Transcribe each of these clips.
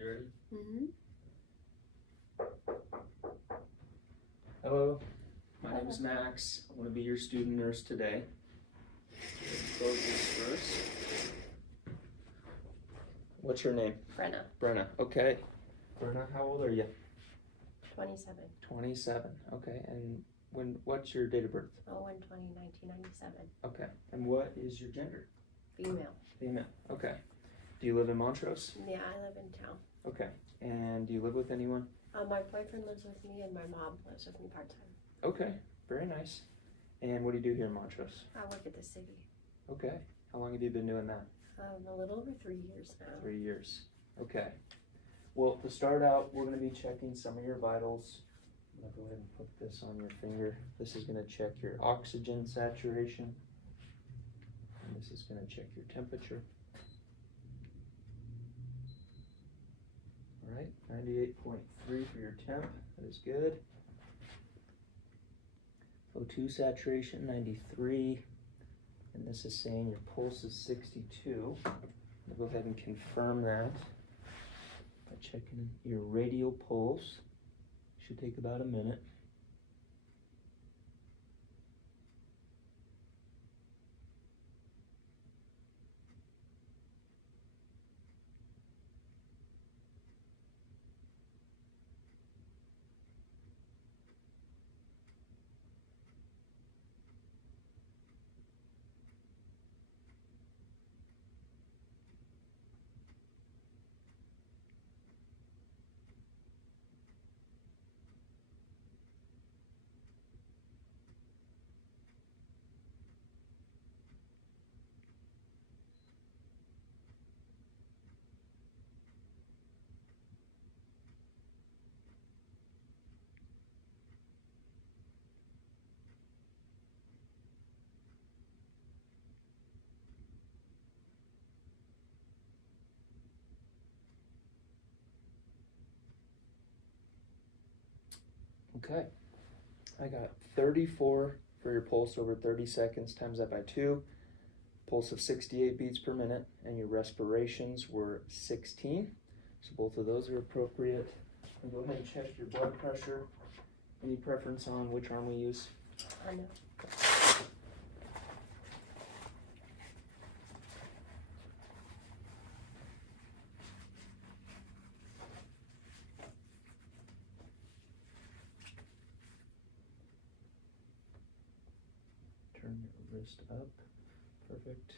You ready? Mm-hmm. Hello, my name is Max. I'm going to be your student nurse today. Close this first. What's your name? Brenna. Brenna. Okay. Brenna, how old are you? 27. 27. Okay. And what's your date of birth? 01/20/1997. Okay. And what is your gender? Female. Female. Okay. Do you live in Montrose? Yeah, I live in town. Okay. And do you live with anyone? My boyfriend lives with me and my mom lives with me part-time. Okay. Very nice. And what do you do here in Montrose? I work at the city. Okay. How long have you been doing that? A little over 3 years now. 3 years. Okay. Well, to start out, we're going to be checking some of your vitals. I'm going to go ahead and put this on your finger. This is going to check your oxygen saturation. And this is going to check your temperature. All right, 98.3 for your temp. That is good. O2 saturation, 93. And this is saying your pulse is 62. I'll go ahead and confirm that by checking your radial pulse. Should take about a minute. Okay, I got 34 for your pulse over 30 seconds, times that by 2. Pulse of 68 beats per minute, and your respirations were 16. So both of those are appropriate. And go ahead and check your blood pressure. Any preference on which arm we use? I know. Turn your wrist up. Perfect.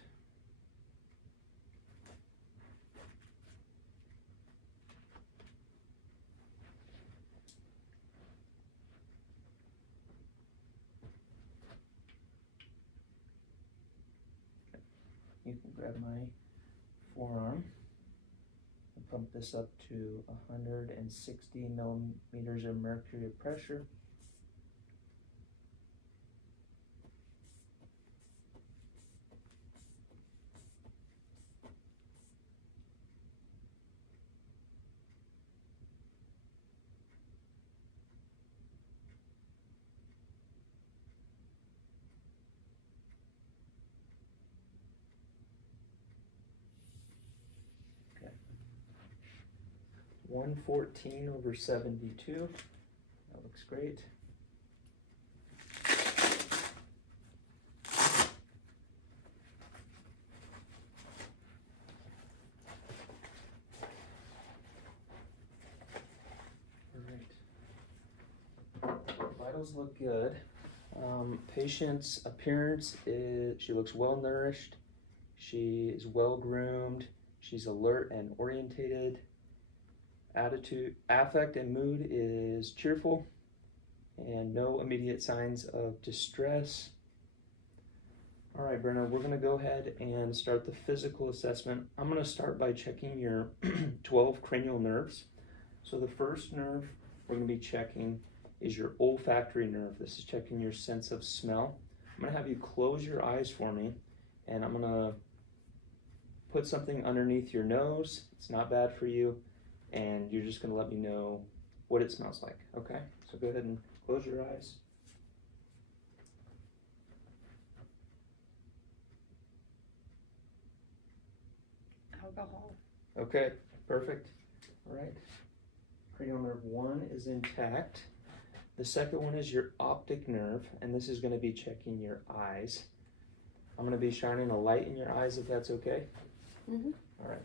You can grab my forearm and pump this up to 160 millimeters of mercury of pressure. Okay. 114 over 72. That looks great. Vitals look good. Patient's appearance is, she looks well nourished. She is well groomed. She's alert and orientated. Attitude, affect, and mood is cheerful, and no immediate signs of distress. All right, Brenna, we're gonna go ahead and start the physical assessment. I'm gonna start by checking your 12 cranial nerves. So the first nerve we're gonna be checking is your olfactory nerve. This is checking your sense of smell. I'm gonna have you close your eyes for me, and I'm gonna put something underneath your nose. It's not bad for you, and you're just gonna let me know what it smells like, okay? So go ahead and close your eyes. Alcohol. Okay, perfect. All right. Cranial nerve 1 is intact. The second one is your optic nerve, and this is going to be checking your eyes. I'm going to be shining a light in your eyes if that's okay. Mm-hmm. All right.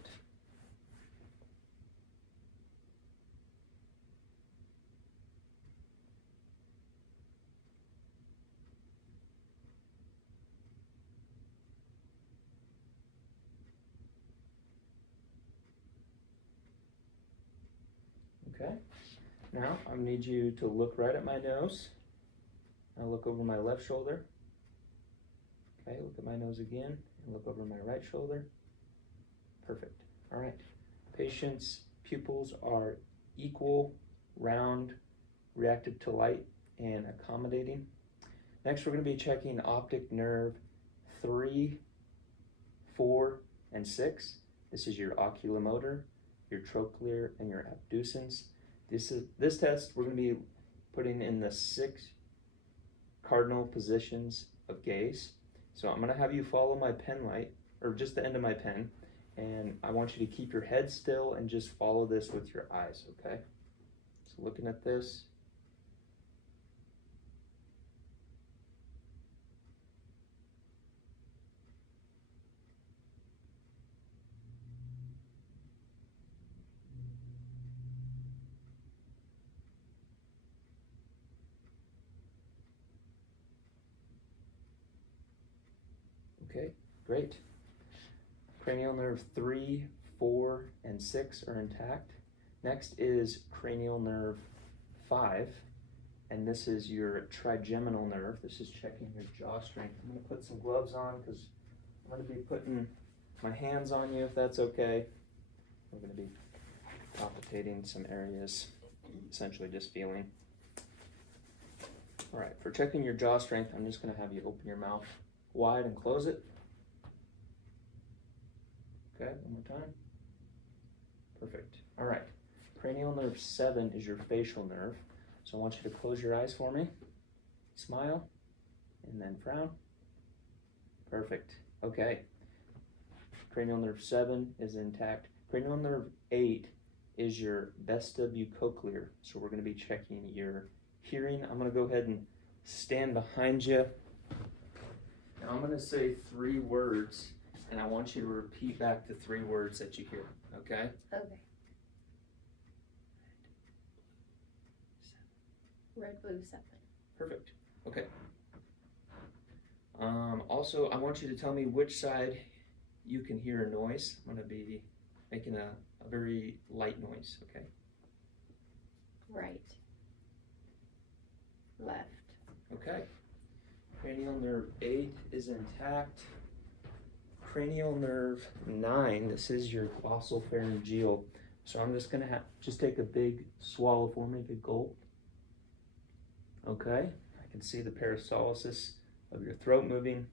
Okay. Now I need you to look right at my nose. Now look over my left shoulder. Okay, look at my nose again, and look over my right shoulder. Perfect. All right. Patient's pupils are equal, round, reactive to light, and accommodating. Next, we're going to be checking optic nerve 3, 4, and 6. This is your oculomotor, your trochlear, and your abducens. This test we're going to be putting in the 6 cardinal positions of gaze. So I'm going to have you follow my pen light, or just the end of my pen, and I want you to keep your head still and just follow this with your eyes, okay? So looking at this. Okay, great. Cranial nerve 3, 4, and 6 are intact. Next is cranial nerve 5, and this is your trigeminal nerve. This is checking your jaw strength. I'm going to put some gloves on because I'm going to be putting my hands on you if that's okay. We're going to be palpating some areas, essentially just feeling. All right, for checking your jaw strength, I'm just going to have you open your mouth wide and close it. Okay, one more time. Perfect. All right. Cranial nerve 7 is your facial nerve. So I want you to close your eyes for me. Smile, and then frown. Perfect. Okay. Cranial nerve 7 is intact. Cranial nerve 8 is your vestibulocochlear. So we're going to be checking your hearing. I'm going to go ahead and stand behind you. Now I'm going to say 3 words, and I want you to repeat back the 3 words that you hear, okay? Okay. Red, blue, 7. Perfect. Okay. Also, I want you to tell me which side you can hear a noise. I'm going to be making a very light noise, okay? Right. Left. Okay. Cranial nerve 8 is intact. Cranial nerve 9, this is your glossopharyngeal. So I'm just going to just take a big swallow for me, big gulp. Okay, I can see the peristalsis of your throat moving.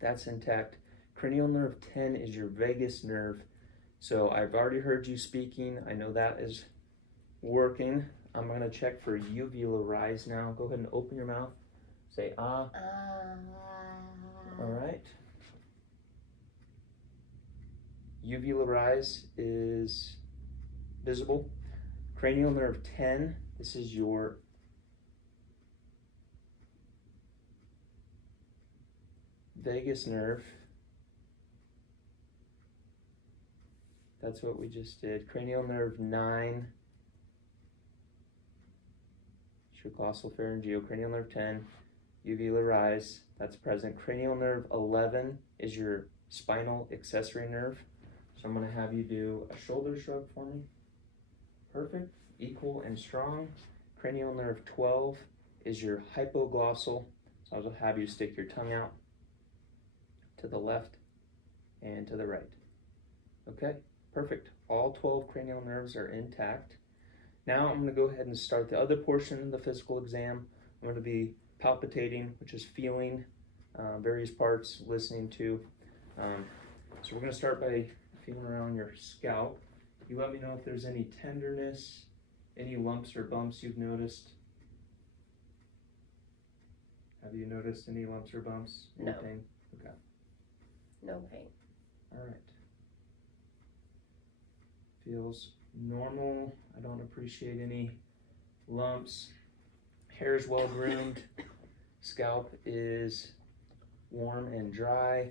That's intact. Cranial nerve 10 is your vagus nerve. So I've already heard you speaking. I know that is working. I'm going to check for uvular rise now. Go ahead and open your mouth. Say ah. All right. Uvular rise is visible. Cranial nerve 10, this is your vagus nerve. That's what we just did. Cranial nerve 9, it's your glossopharyngeal. Cranial nerve 10, uvular rise, that's present. Cranial nerve 11 is your spinal accessory nerve. So I'm going to have you do a shoulder shrug for me. Perfect, equal and strong. Cranial nerve 12 is your hypoglossal. So I'll have you stick your tongue out to the left and to the right. Okay, perfect. All 12 cranial nerves are intact. Now I'm going to go ahead and start the other portion of the physical exam. I'm going to be palpitating, which is feeling various parts, listening to. So we're going to start by feeling around your scalp. You let me know if there's any tenderness, any lumps or bumps you've noticed. Have you noticed any lumps or bumps? No. Anything? Okay. No pain. All right. Feels normal. I don't appreciate any lumps. Hair is well groomed. Scalp is warm and dry.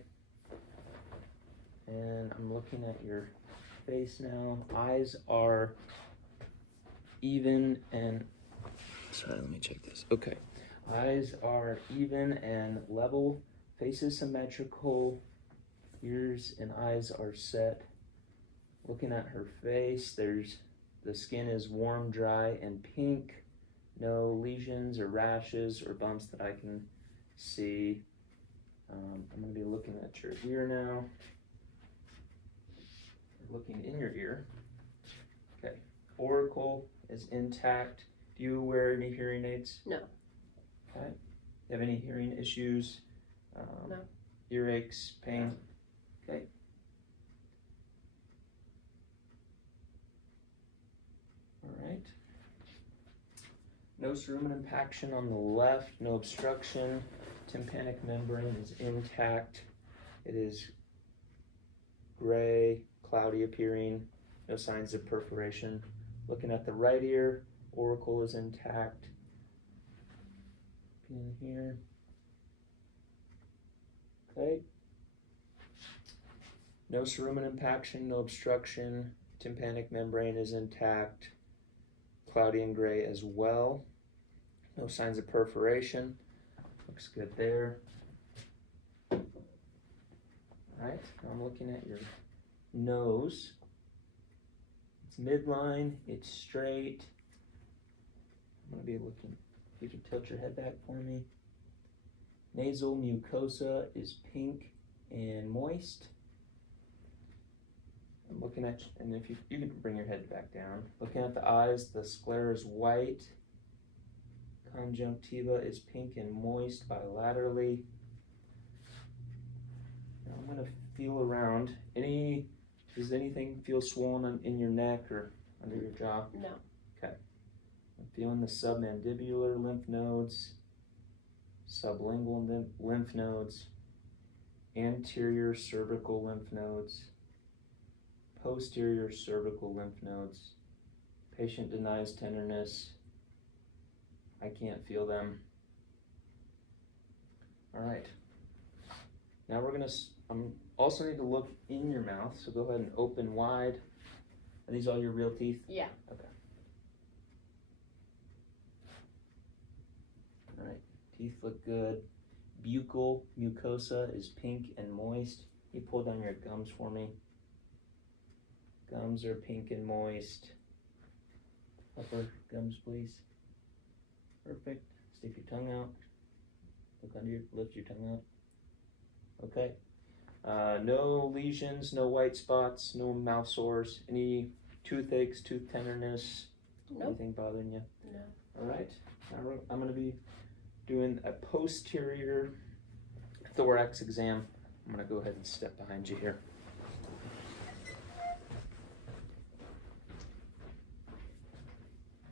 And I'm looking at your face now. Eyes are even and, sorry, let me check this. Okay. Eyes are even and level. Face is symmetrical. Ears and eyes are set. Looking at her face, the skin is warm, dry, and pink. No lesions or rashes or bumps that I can see. I'm going to be looking at your ear now. Looking in your ear. Okay. Auricle is intact. Do you wear any hearing aids? No. Okay. You have any hearing issues? No. Earaches, pain? Okay. All right. No cerumen impaction on the left, no obstruction. Tympanic membrane is intact. It is gray, cloudy appearing, no signs of perforation. Looking at the right ear, auricle is intact. In here. Okay. No cerumen impaction, no obstruction. Tympanic membrane is intact. Cloudy and gray as well. No signs of perforation. Looks good there. Alright, now I'm looking at your nose. It's midline, it's straight. I'm going to be looking, if you can tilt your head back for me. Nasal mucosa is pink and moist. I'm looking at, and if you can bring your head back down. Looking at the eyes, the sclera is white. Conjunctiva is pink and moist bilaterally. Now I'm going to feel around. Does anything feel swollen in your neck or under your jaw? No. Okay. I'm feeling the submandibular lymph nodes, sublingual lymph nodes, anterior cervical lymph nodes, posterior cervical lymph nodes. Patient denies tenderness. I can't feel them. All right. Now we're gonna, also need to look in your mouth, so go ahead and open wide. Are these all your real teeth? Yeah. Okay. All right, teeth look good. Buccal mucosa is pink and moist. You pull down your gums for me. Gums are pink and moist. Upper gums, please. Perfect. Stick your tongue out. Lift your tongue out. Okay. No lesions, no white spots, no mouth sores. Any toothaches, tooth tenderness? Nope. Anything bothering you? No. All right. Now I'm going to be doing a posterior thorax exam. I'm going to go ahead and step behind you here.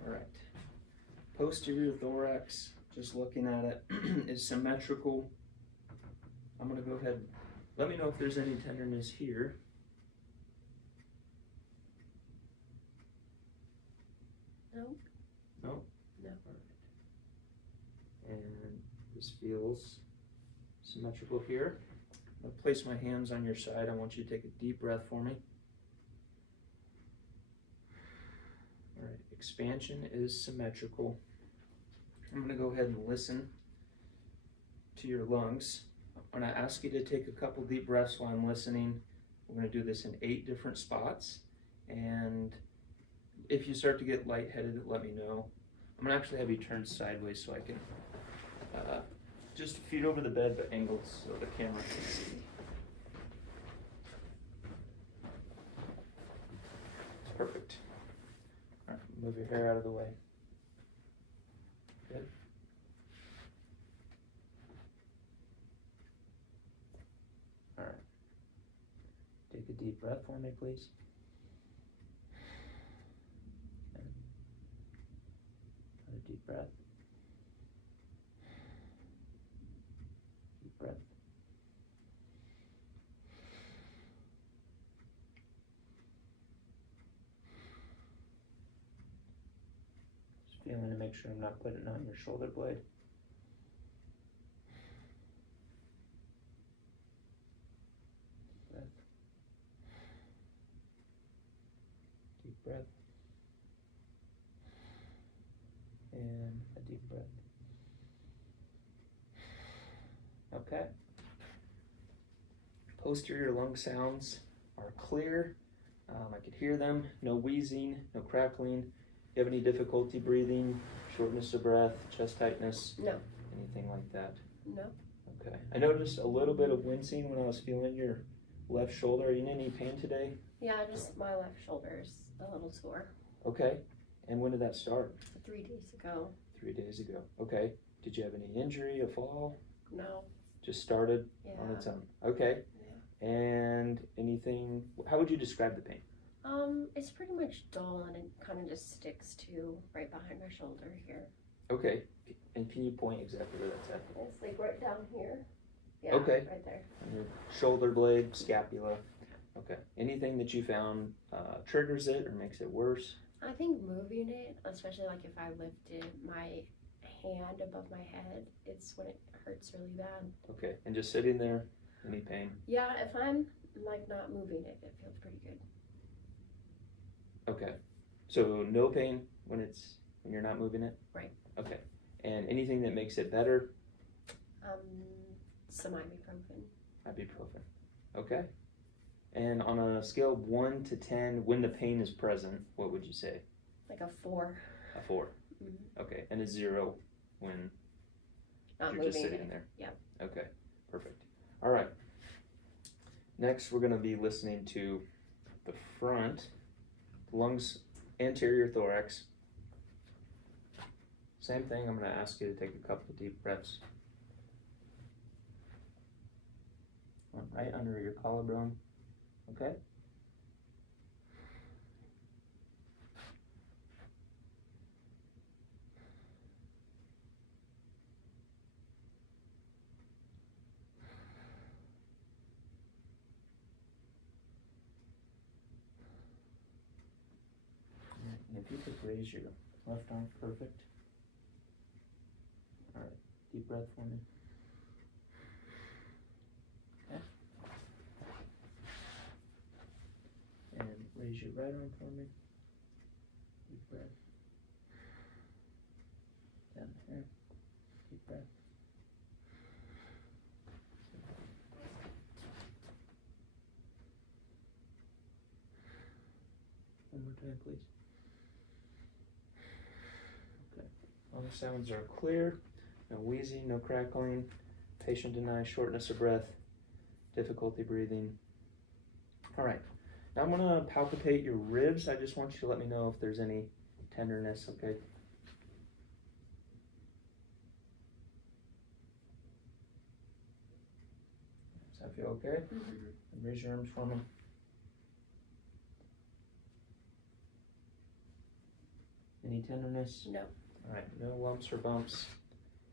All right. Posterior thorax, just looking at it, is symmetrical. I'm going to go ahead. Let me know if there's any tenderness here. No. No? No. And this feels symmetrical here. I'm going to place my hands on your side. I want you to take a deep breath for me. All right, expansion is symmetrical. I'm going to go ahead and listen to your lungs. I'm going to ask you to take a couple deep breaths while I'm listening. We're going to do this in 8 different spots. And if you start to get lightheaded, let me know. I'm going to actually have you turn sideways so I can just feet over the bed but angled so the camera can see. Perfect. All right, move your hair out of the way. Good. All right. Take a deep breath for me, please. Okay. Another deep breath. Deep breath. feeling to make sure I'm not putting it on your shoulder blade. Breath. Deep breath. And a deep breath. Okay. Posterior lung sounds are clear. I could hear them. No wheezing, no crackling. You have any difficulty breathing, shortness of breath, chest tightness? No. Anything like that? No. Okay. I noticed a little bit of wincing when I was feeling your left shoulder. Are you in any pain today? Yeah, just my left shoulder is a little sore. Okay. And when did that start? 3 days ago. 3 days ago. Okay. Did you have any injury, a fall? No. Just started on Yeah. its own. Okay. And anything, how would you describe the pain? It's pretty much dull and it kind of just sticks to right behind my shoulder here. Okay. And can you point exactly where that's at? It's like right down here. Yeah, Okay. right there. On your shoulder blade, scapula. Okay. Anything that you found triggers it or makes it worse? I think moving it, especially like if I lifted my hand above my head, it's when it hurts really bad. Okay. And just sitting there, any pain? Yeah, if I'm like not moving it, it feels pretty good. Okay. So no pain when you're not moving it? Right. Okay. And anything that makes it better? Some ibuprofen. Ibuprofen. Okay. And on a scale of 1 to 10, when the pain is present, what would you say? Like a 4. A 4. Mm-hmm. Okay. And a 0 when Not you're moving just sitting it. there? Yep. Okay. Perfect. All right. Next, we're going to be listening to the front, lungs, anterior thorax. Same thing. I'm going to ask you to take a couple of deep breaths. Right under your collarbone. Okay? And if you could raise your left arm, perfect. All right, deep breath for me. Okay. And raise your right arm for me. Deep breath. Down here. Deep breath. One more time, please. Okay. All the sounds are clear. No wheezing, no crackling. Patient denies shortness of breath, difficulty breathing. All right. Now I'm going to palpate your ribs. I just want you to let me know if there's any tenderness, okay? Does that feel okay? Mm-hmm. And raise your arms for me. Any tenderness? No. All right, no lumps or bumps.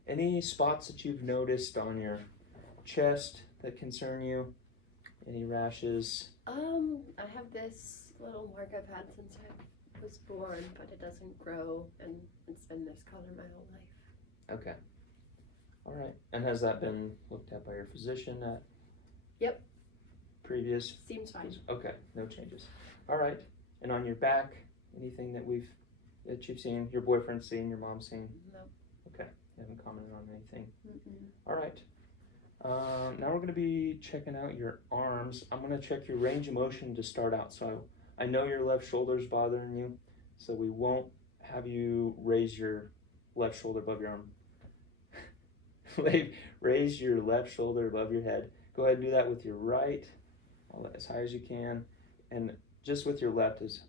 Any spots that you've noticed on your chest that concern you? Any rashes? I have this little mark I've had since I was born, but it doesn't grow, and it's been this color my whole life. Okay. All right. And has that been looked at by your physician at? Yep. Previous? Seems fine. Okay, no changes. All right. And on your back, anything that you've seen, your boyfriend's seen, your mom's seen? No. Okay. You haven't commented on anything. Mm-mm. All right. Now we're going to be checking out your arms. I'm going to check your range of motion to start out. So I know your left shoulder is bothering you, so we won't have you raise your left shoulder above your arm. Raise your left shoulder above your head. Go ahead and do that with your right, as high as you can, and just with your left is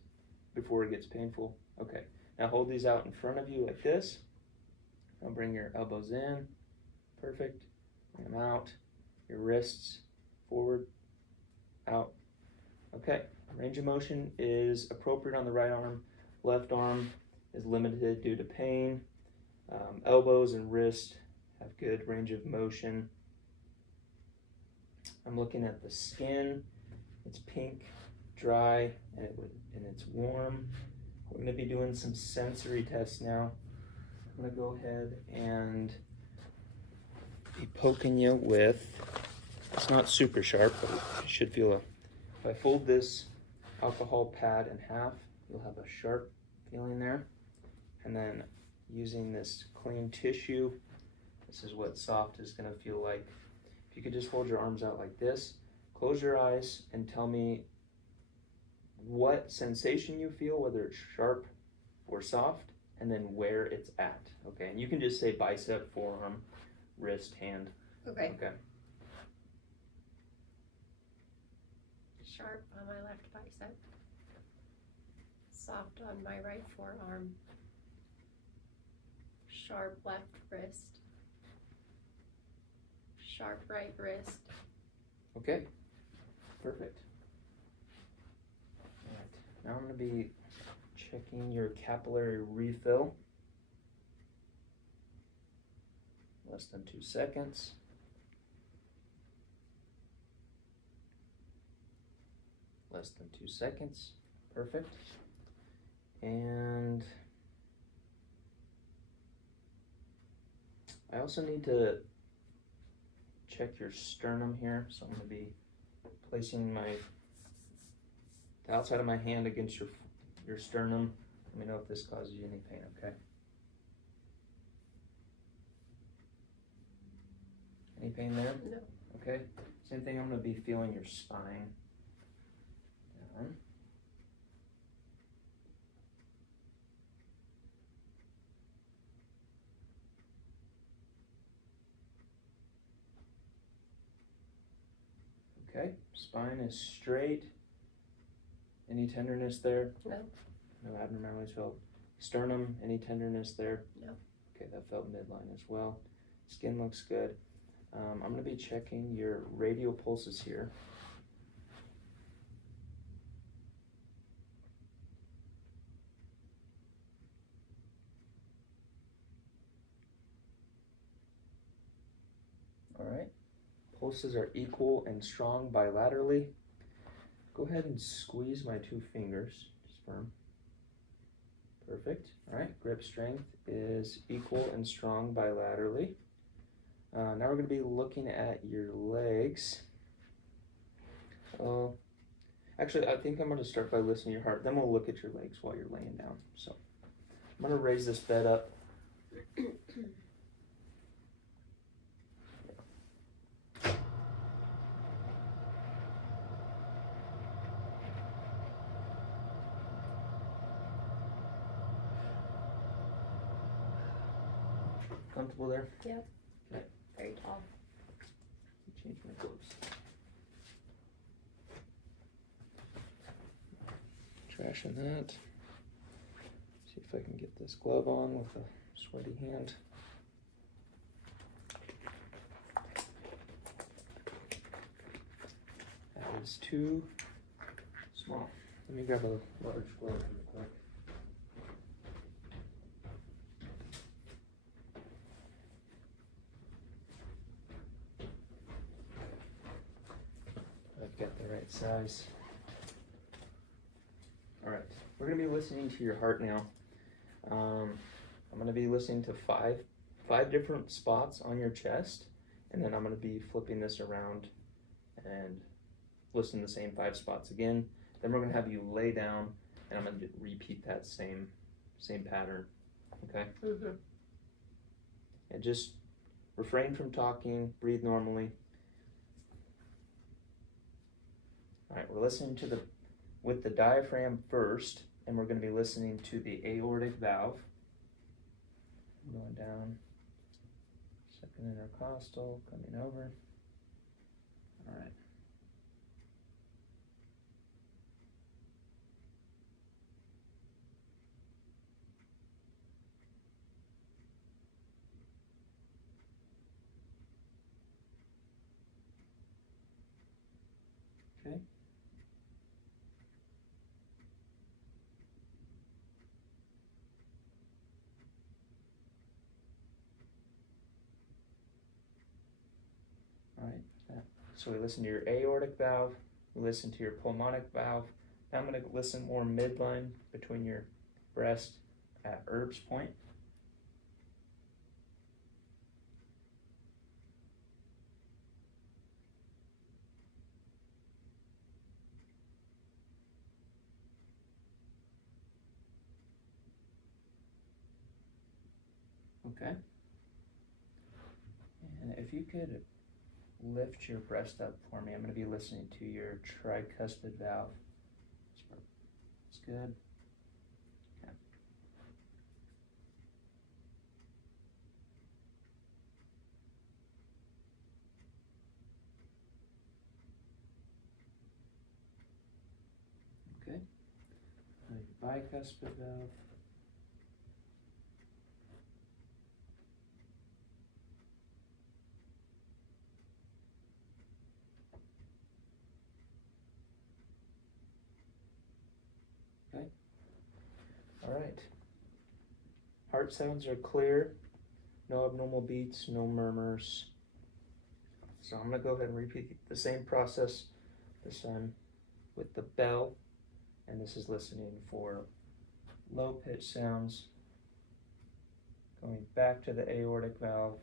before it gets painful. Okay. Now hold these out in front of you like this. Now bring your elbows in. Perfect. Bring them out. Your wrists forward, out. Okay. Range of motion is appropriate on the right arm. Left arm is limited due to pain. Elbows and wrist have good range of motion. I'm looking at the skin. It's pink, dry, and it's warm. We're going to be doing some sensory tests now. I'm gonna go ahead and be poking you with, it's not super sharp, but you should feel if I fold this alcohol pad in half, you'll have a sharp feeling there. And then using this clean tissue, this is what soft is gonna feel like. If you could just hold your arms out like this, close your eyes and tell me what sensation you feel, whether it's sharp or soft, and then where it's at, okay? And you can just say bicep, forearm, wrist, hand. Okay. Okay. Sharp on my left bicep. Soft on my right forearm. Sharp left wrist. Sharp right wrist. Okay, perfect. All right, now I'm gonna be checking your capillary refill. Less than 2 seconds. Less than 2 seconds, perfect. And I also need to check your sternum here, so I'm going to be placing the outside of my hand against your sternum. Let me know if this causes you any pain, okay? Any pain there? No. Okay. Same thing, I'm going to be feeling your spine. Down. Okay, spine is straight. Any tenderness there? No. No abnormalities felt. Sternum, any tenderness there? No. Okay, that felt midline as well. Skin looks good. I'm going to be checking your radial pulses here. All right. Pulses are equal and strong bilaterally. Go ahead and squeeze my 2 fingers, just firm. Perfect. All right, grip strength is equal and strong bilaterally. Now we're going to be looking at your legs. Actually, I think I'm going to start by listening to your heart. Then we'll look at your legs while you're laying down. So I'm going to raise this bed up. Comfortable there? Yep. Okay. Very tall. Change my clothes. Trashing that. See if I can get this glove on with a sweaty hand. That is too small. Let me grab a large glove real quick. I've got the right size. All right, we're gonna be listening to your heart now. I'm gonna be listening to five different spots on your chest, and then I'm gonna be flipping this around and listen to the same 5 spots again. Then we're gonna have you lay down, and I'm gonna repeat that same pattern. Okay? Mm-hmm. And just refrain from talking, breathe normally. All right, we're listening with the diaphragm first, and we're going to be listening to the aortic valve. Going down, second intercostal, coming over. All right. Okay. All right. So we listen to your aortic valve, we listen to your pulmonic valve. Now I'm going to listen more midline between your breast at Erb's point. Okay. And if you could lift your breast up for me, I'm going to be listening to your tricuspid valve. It's good. Okay. Okay. Now your bicuspid valve. Okay. All right. Heart sounds are clear. No abnormal beats, no murmurs. So I'm going to go ahead and repeat the same process this time with the bell. And this is listening for low pitch sounds. Going back to the aortic valve.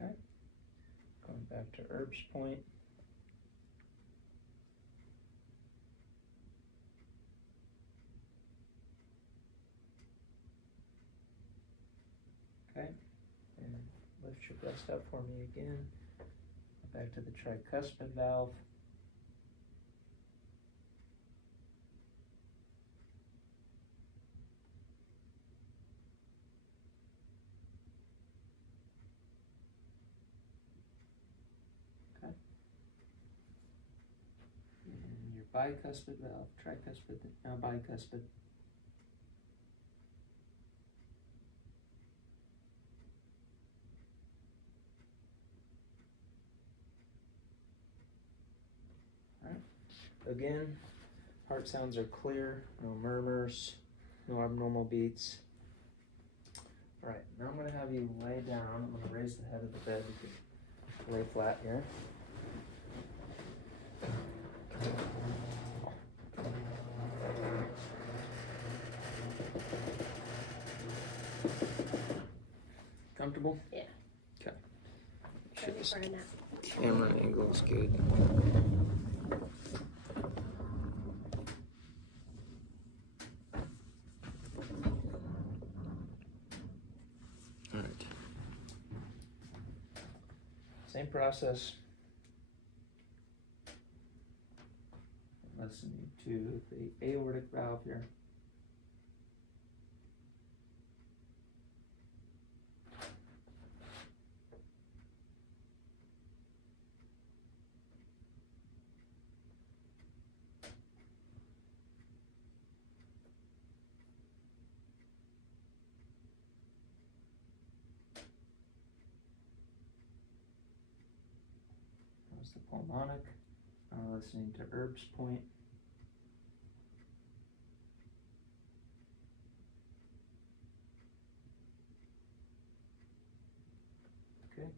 Okay. Going back to Erb's point. Okay. And lift your breast up for me again. Back to the tricuspid valve. Okay. And your bicuspid valve, tricuspid, now bicuspid. All right. Again, heart sounds are clear, no murmurs, no abnormal beats. All right, now I'm going to have you lay down. I'm going to raise the head of the bed. You can lay flat here. Comfortable? Yeah. Okay. Ready for a nap. Camera angle is good. All right. Same process. Listening to the aortic valve here. That was the pulmonic. Listening to Erb's point. Okay.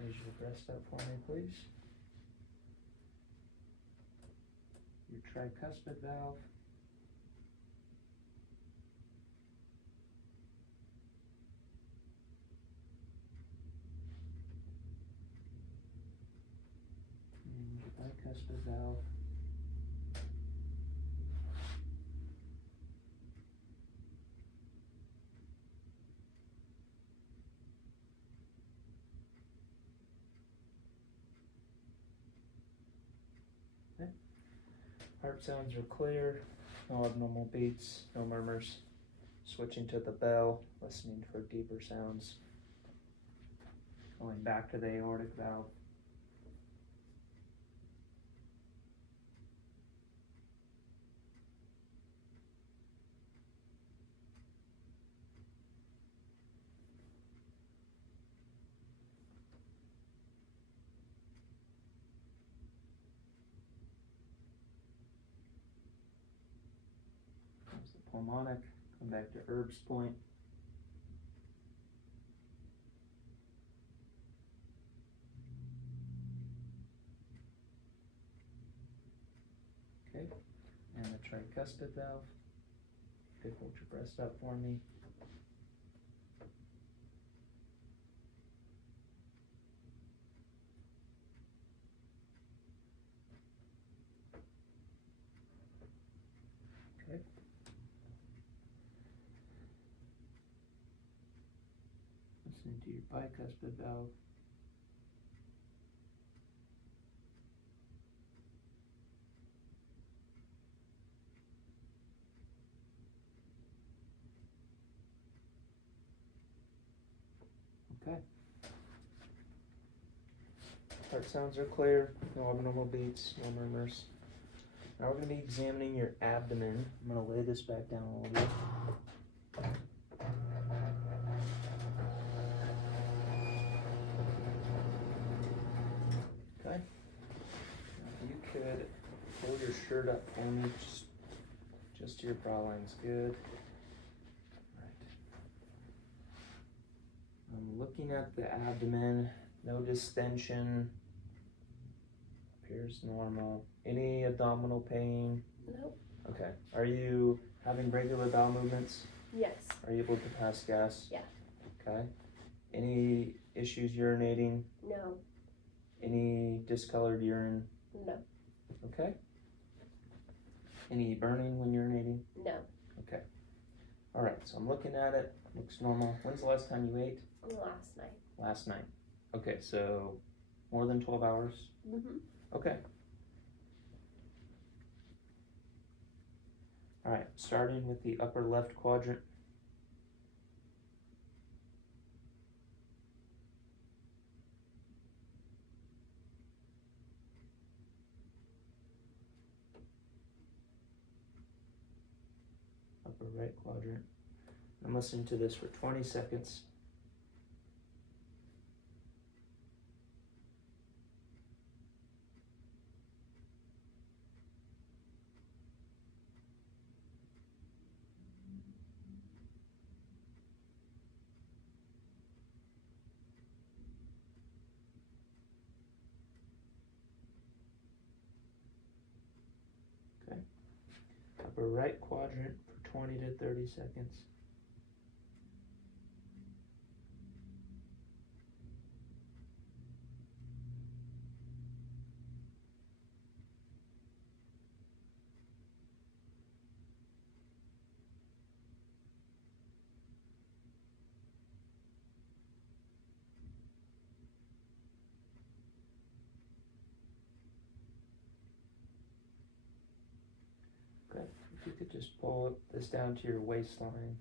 Raise your breast up for me, please. Your tricuspid valve. And your bicuspid valve. Okay. Heart sounds are clear, no abnormal beats, no murmurs. Switching to the bell, listening for deeper sounds. Going back to the aortic valve. There's the pulmonic. Come back to Erb's point. tricuspid valve. Good, hold your breast up for me. Okay. Listening to your bicuspid valve. Okay. Heart sounds are clear, no abnormal beats, no murmurs. Now we're going to be examining your abdomen. I'm going to lay this back down a little bit. Okay. Now if you could pull your shirt up for me, just to your brow line's good. Right. I'm looking at the abdomen, no distension, appears normal. Any abdominal pain? Nope. Okay. Are you having regular bowel movements? Yes. Are you able to pass gas? Yeah. Okay. Any issues urinating? No. Any discolored urine? No. Okay. Any burning when urinating? No. Okay. All right, so I'm looking at it. Looks normal. When's the last time you ate? Last night. Last night. Okay, so more than 12 hours? Mm-hmm. Okay. All right, starting with the upper left quadrant. Upper right quadrant. I'm listening to this for 20 seconds. Okay. Upper right quadrant for 20 to 30 seconds. Okay, if you could just pull this down to your waistline.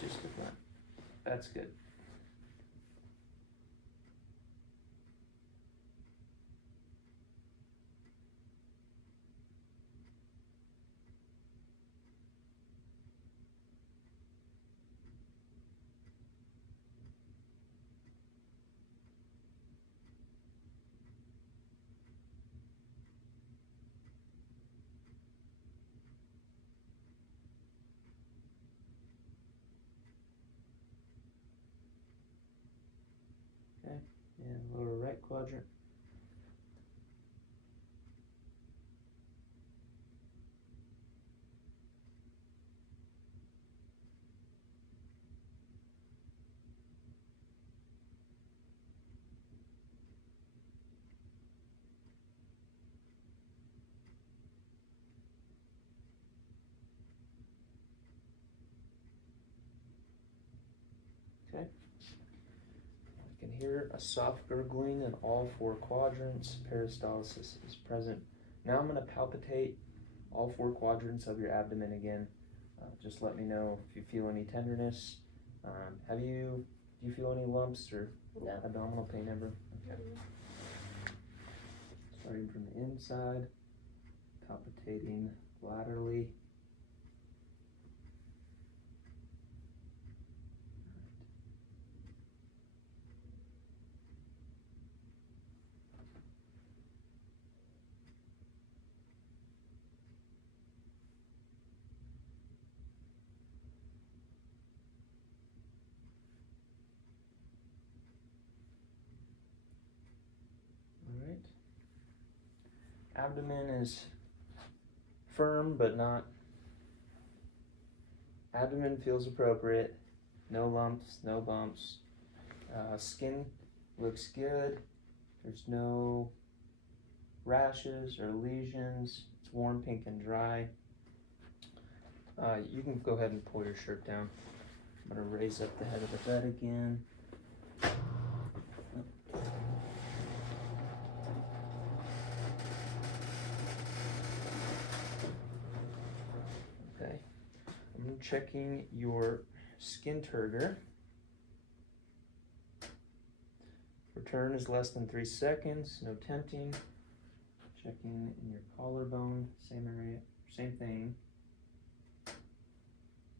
Just the front. That's good. Okay, and lower right quadrant. Okay. You can hear a soft gurgling in all four quadrants. Peristalsis is present. Now I'm going to palpitate all four quadrants of your abdomen again. Just let me know if you feel any tenderness. Do you feel any lumps or No. abdominal pain ever? Okay. Starting from the inside, palpitating laterally. Abdomen is firm, but not. Abdomen feels appropriate. No lumps, no bumps. Skin looks good. There's no rashes or lesions. It's warm, pink, and dry. You can go ahead and pull your shirt down. I'm going to raise up the head of the bed again. Okay. I'm checking your skin turgor. Return is less than 3 seconds, no tenting. Checking in your collarbone, same area, same thing.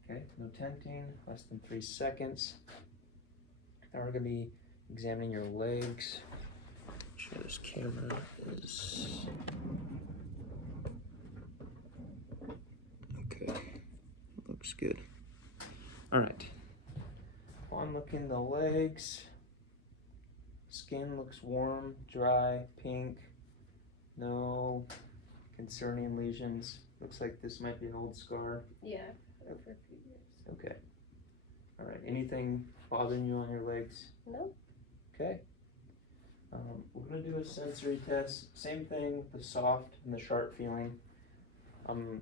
Okay, no tenting, less than 3 seconds. Now we're gonna be examining your legs. Make sure this camera is okay. Looks good. All right. On looking the legs. Skin looks warm, dry, pink. No concerning lesions. Looks like this might be an old scar. Yeah, over a few years. Okay. All right. Anything bothering you on your legs? No. Okay. We're gonna do a sensory test. Same thing with the soft and the sharp feeling.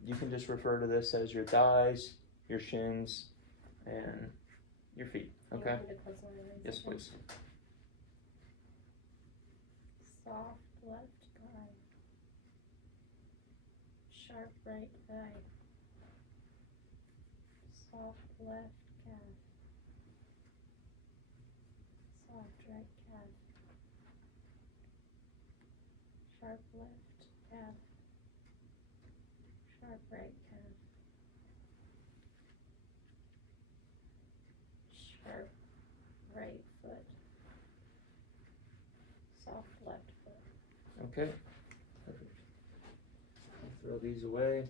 You can just refer to this as your thighs, your shins, and your feet. Okay. You want me to close my eyes? Yes, please. Soft left thigh. Sharp right thigh. Soft left calf. Soft right calf. Sharp left calf. Sharp right calf. Sharp right foot. Soft left foot. Okay. Perfect. I'll throw these away.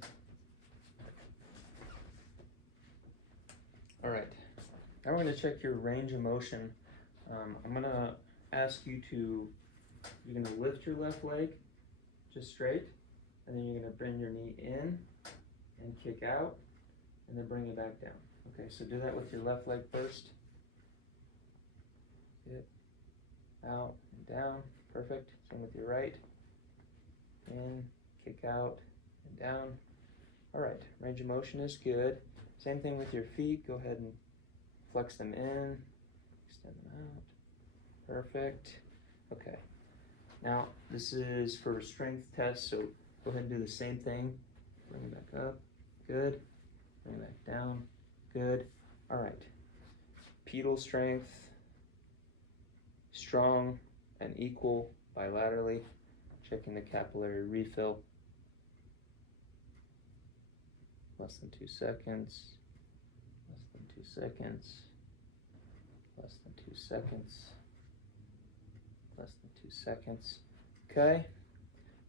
All right. Now we're going to check your range of motion. I'm going to ask you to, you're going to lift your left leg just straight, and then you're going to bring your knee in and kick out, and then bring it back down. Okay, so do that with your left leg first. Hit, out, and down. Perfect. Same with your right. In, kick out, and down. All right, range of motion is good. Same thing with your feet. Go ahead and flex them in, extend them out. Perfect. Okay. Now, this is for a strength test, so go ahead and do the same thing. Bring it back up. Good. Bring it back down. Good. All right. Pedal strength, strong and equal bilaterally. Checking the capillary refill. Less than 2 seconds. Less than 2 seconds. Less than 2 seconds. Less than 2 seconds. Okay.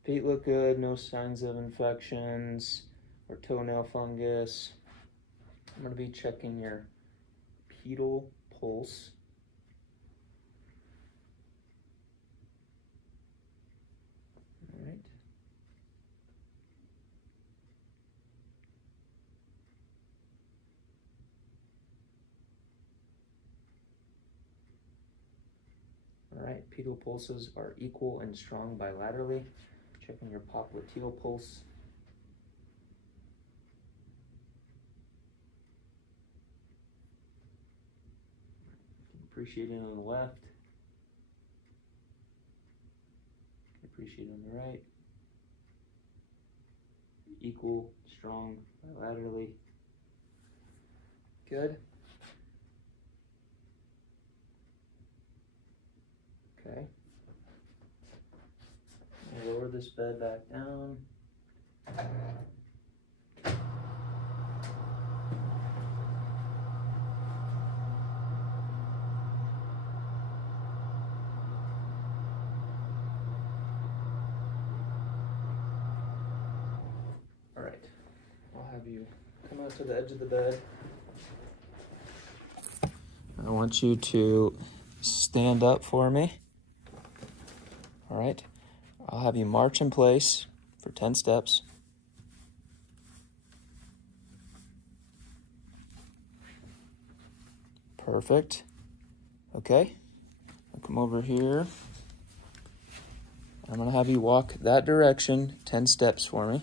Feet look good. No signs of infections or toenail fungus. I'm going to be checking your pedal pulse. All right. All right, pedal pulses are equal and strong bilaterally. Checking your popliteal pulse. Appreciate it on the left. Appreciate it on the right. Equal, strong, bilaterally. Good. Okay. Lower this bed back down. All right. I'll have you come out to the edge of the bed. I want you to stand up for me. All right. I'll have you march in place for 10 steps. Perfect. Okay, I'll come over here. I'm going to have you walk that direction 10 steps for me.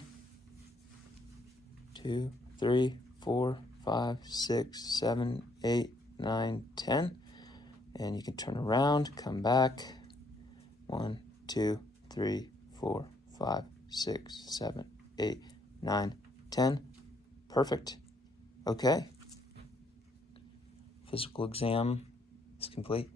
2, 3, 4, 5, 6, 7, 8, 9, 10. And you can turn around, come back. 1, 2, 3, 4, 5, 6, 7, 8, 9, 10. Perfect. Okay. Physical exam is complete.